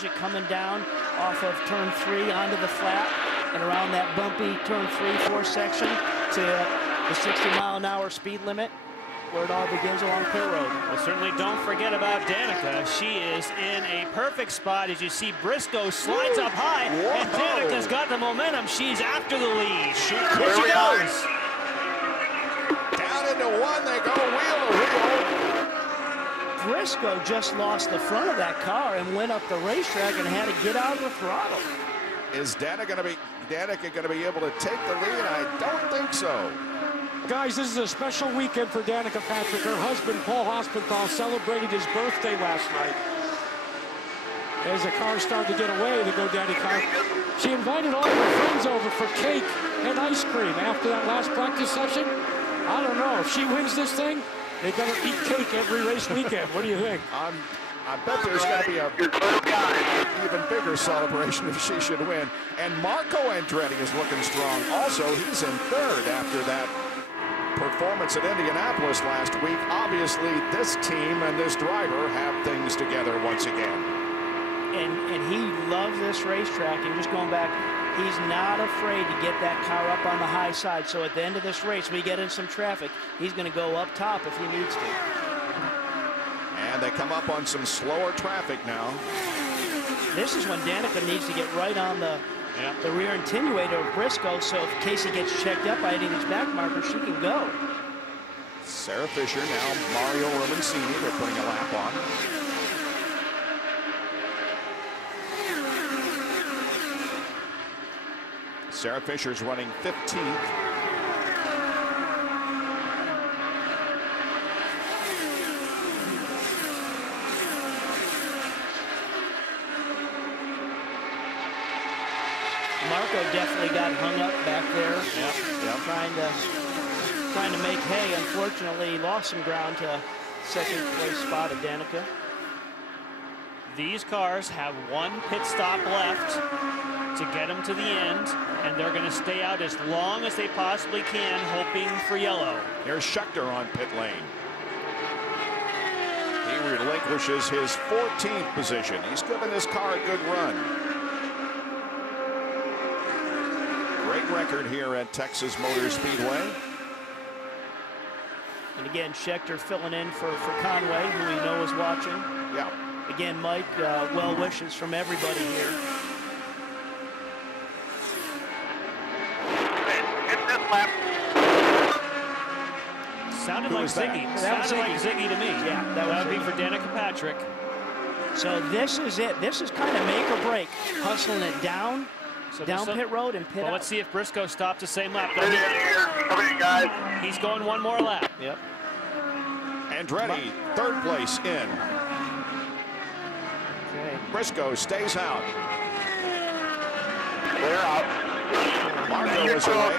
Coming down off of turn 3 onto the flat and around that bumpy turn 3-4 section to the 60-mile-an-hour speed limit where it all begins along pit road. Well, certainly don't forget about Danica. She is in a perfect spot as you see Briscoe slides up high. Whoa. And Danica's got the momentum. She's after the lead. Here she goes. Down into one, they go wheel to wheel. Briscoe just lost the front of that car and went up the racetrack and had to get out of the throttle. Is Danica going to be able to take the lead? I don't think so. Guys, this is a special weekend for Danica Patrick. Her husband, Paul Hospenthal, celebrated his birthday last night. As the car started to get away, the GoDaddy car, she invited all of her friends over for cake and ice cream after that last practice session. I don't know. If she wins this thing, they better eat cake every race weekend. What do you think? I bet there's going to be a even bigger celebration if she should win. And Marco Andretti is looking strong. Also, he's in third after that performance at Indianapolis last week. Obviously, this team and this driver have things together once again. And he loves this racetrack. And just going back, he's not afraid to get that car up on the high side. So at the end of this race, we get in some traffic, he's going to go up top if he needs to. And they come up on some slower traffic now. This is when Danica needs to get right on the rear attenuator of Briscoe, so in case he gets checked up by any of these back markers, she can go. Sarah Fisher, now Mario Romancini, they're putting a lap on. Sarah Fisher's running 15th. Marco definitely got hung up back there. Trying to make hay. Unfortunately, he lost some ground to second place spot of Danica. These cars have one pit stop left to get them to the end, and they're going to stay out as long as they possibly can, hoping for yellow. Here's Schechter on pit lane. He relinquishes his 14th position. He's given this car a good run. Great record here at Texas Motor Speedway. And again, Schechter filling in for Conway, who we know is watching. Yeah. Again, Mike, well wishes from everybody here. Sounded like Ziggy. Sounded like Ziggy to me. Yeah, that would be for Danica Patrick. So this is it. This is kind of make or break. Hustling it down pit road and pit well, up. let's see if Briscoe stopped the same lap. Come here, guys. He's going one more lap. Yep. Andretti, third place in. Okay. Briscoe stays out. Clear out. Marco is away.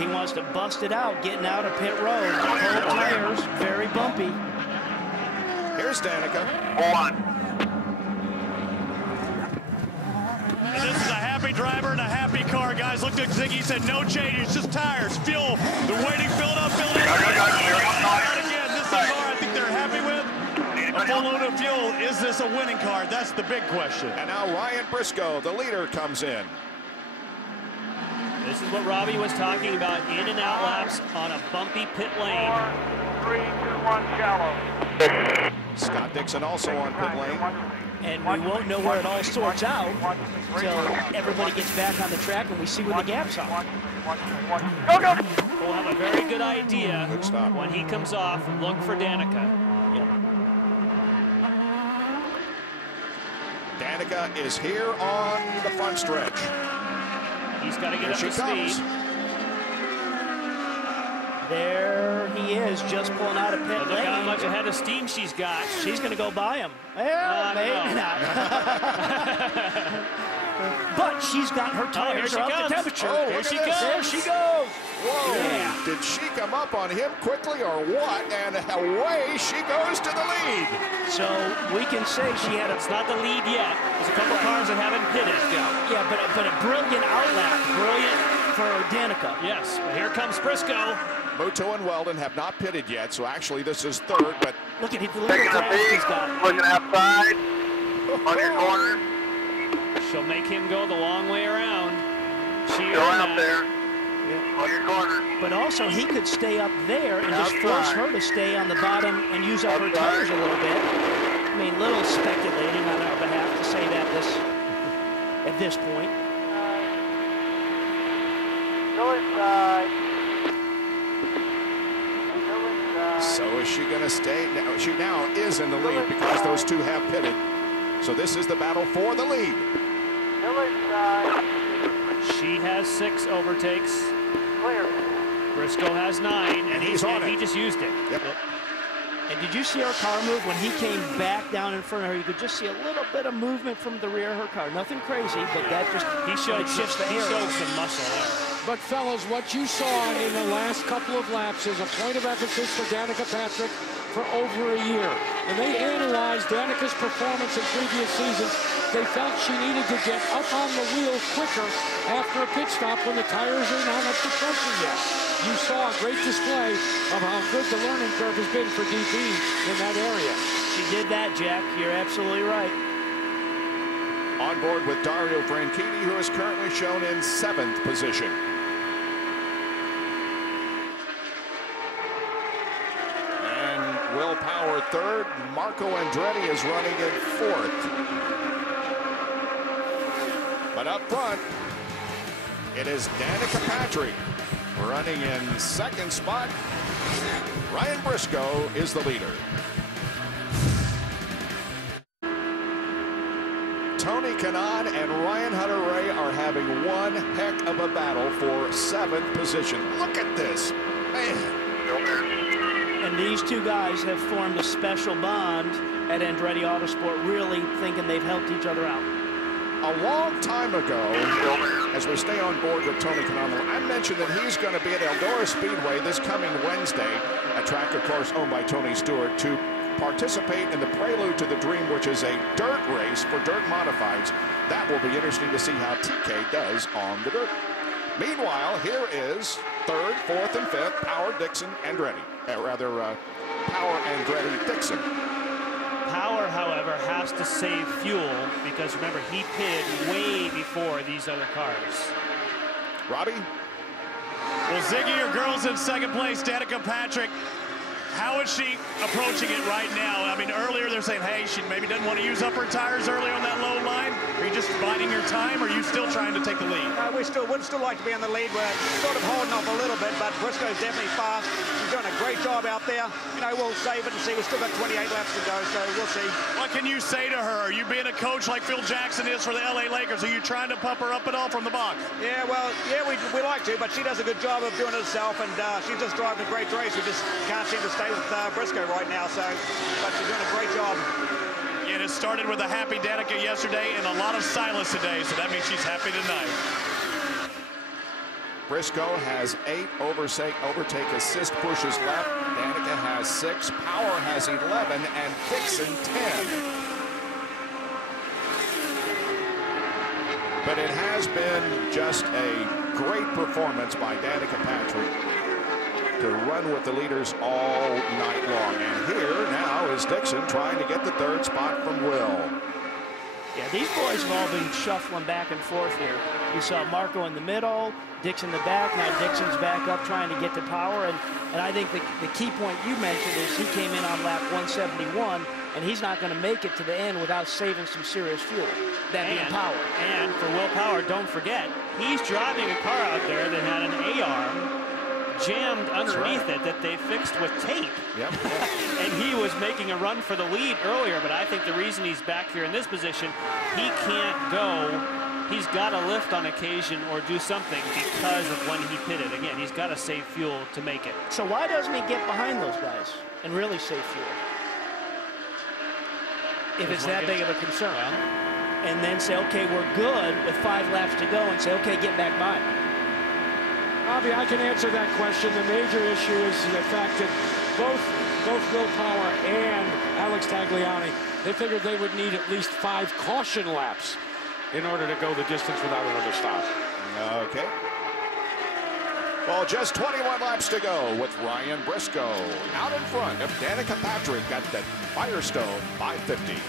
He wants to bust it out, getting out of pit road. Cold tires, very bumpy. Here's Danica. And this is a happy driver and a happy car. Guys, looked at Ziggy, said no change, it's just tires, fuel. They're waiting, build up. Out again, this is a car I think they're happy with. A full load of fuel, is this a winning car? That's the big question. And now Ryan Briscoe, the leader, comes in. This is what Robbie was talking about, in and out laps on a bumpy pit lane. 4, 3, 2, 1, shallow. Scott Dixon also on pit lane. And we won't know where it all sorts out until everybody gets back on the track and we see where the gaps are. Go, go! We'll have a very good idea when he comes off. Look for Danica. Danica is here on the front stretch. He's got to get up to speed. There he is, just pulling out of pit lane. Look how much ahead of steam she's got. She's going to go by him. Well, maybe not. But she's got her tires up to temperature. Oh, here she goes. goes. There she goes. Whoa. Yeah. Did she come up on him quickly or what? And away she goes to the lead. So we can say she had a... It's not the lead yet. There's a couple cars that haven't pitted. Yeah, but a brilliant outlap. Brilliant for Danica. Yes. Well, here comes Briscoe. Muto and Weldon have not pitted yet, so actually this is third, but look at the little graph he's got. Looking outside. On your corner. She'll make him go the long way around. She Go earned out that. there. On your corner. But also, he could stay up there and just force her to stay on the bottom and use up her tires a little bit. I mean, little speculating on our behalf to say that at this point. Go inside. So is she going to stay? No, she now is in the lead because those two have pitted. So this is the battle for the lead. Go inside. She has 6 overtakes. Clear. Briscoe has 9, and he's on it. he just used it. Yep. And did you see her car move when he came back down in front of her? You could just see a little bit of movement from the rear of her car. Nothing crazy, but that just shifts the air. He showed some muscle there. But fellas, what you saw in the last couple of laps is a point of emphasis for Danica Patrick for over a year. When they analyzed Danica's performance in previous seasons, they felt she needed to get up on the wheel quicker after a pit stop when the tires are not up to pressure yet. You saw a great display of how good the learning curve has been for DP in that area. She did that, Jack. You're absolutely right. On board with Dario Franchitti, who is currently shown in 7th position. And Will Power 3rd. Marco Andretti is running in 4th. But up front, it is Danica Patrick running in 2nd spot. Ryan Briscoe is the leader. Tony Kanaan and Ryan Hunter-Reay are having one heck of a battle for 7th position. Look at this, man. And these two guys have formed a special bond at Andretti Autosport, really thinking they've helped each other out. A long time ago, as we stay on board with Tony Kanaan, I mentioned that he's going to be at Eldora Speedway this coming Wednesday, a track, of course, owned by Tony Stewart, to participate in the Prelude to the Dream, which is a dirt race for dirt modifieds. That will be interesting to see how TK does on the dirt. Meanwhile, here is 3rd, 4th, and 5th, Power, Dixon, Andretti. Power, Andretti, Dixon. Power, however, has to save fuel because, remember, he pitted way before these other cars. Robbie? Well, Ziggy, your girl's in 2nd place, Danica Patrick. How is she approaching it right now? I mean, earlier they're saying, hey, she maybe doesn't want to use up her tires early on that low line. Are you just biding your time, or are you still trying to take the lead? We would still like to be in the lead. We're sort of holding off a little bit, but Briscoe's definitely fast. She's doing a great job out there. You know, we'll save it and see. We've still got 28 laps to go, so we'll see. What can you say to her? Are you being a coach like Phil Jackson is for the LA Lakers? Are you trying to pump her up at all from the box? Yeah, well, yeah, we like to, but she does a good job of doing it herself, and she's just driving a great race. We just can't seem to stay with Briscoe right now, but she's doing a great job. It has started with a happy Danica yesterday and a lot of silence today, so that means she's happy tonight. Briscoe has 8 overtake assist pushes left. Danica has 6. Power has 11, and Dixon 10. But it has been just a great performance by Danica Patrick to run with the leaders all night long. And here now is Dixon trying to get the 3rd spot from Will. Yeah, these boys have all been shuffling back and forth here. You saw Marco in the middle, Dixon in the back. Now Dixon's back up trying to get to Power. And I think the key point you mentioned is he came in on lap 171, and he's not going to make it to the end without saving some serious fuel. That being Power. And for Will Power, don't forget, he's driving a car out there that had an A-arm jammed underneath it that they fixed with tape. Yep. And he was making a run for the lead earlier, but I think the reason he's back here in this position, he can't go. He's got to lift on occasion or do something because of when he pitted. Again, he's got to save fuel to make it. So why doesn't he get behind those guys and really save fuel? If it's that big of a concern. And then say, okay, we're good with 5 laps to go, and say, okay, get back by. Robbie, I can answer that question. The major issue is the fact that both Will Power and Alex Tagliani, they figured they would need at least 5 caution laps in order to go the distance without another stop. Okay. Well, just 21 laps to go with Ryan Briscoe out in front of Danica Patrick at the Firestone 550.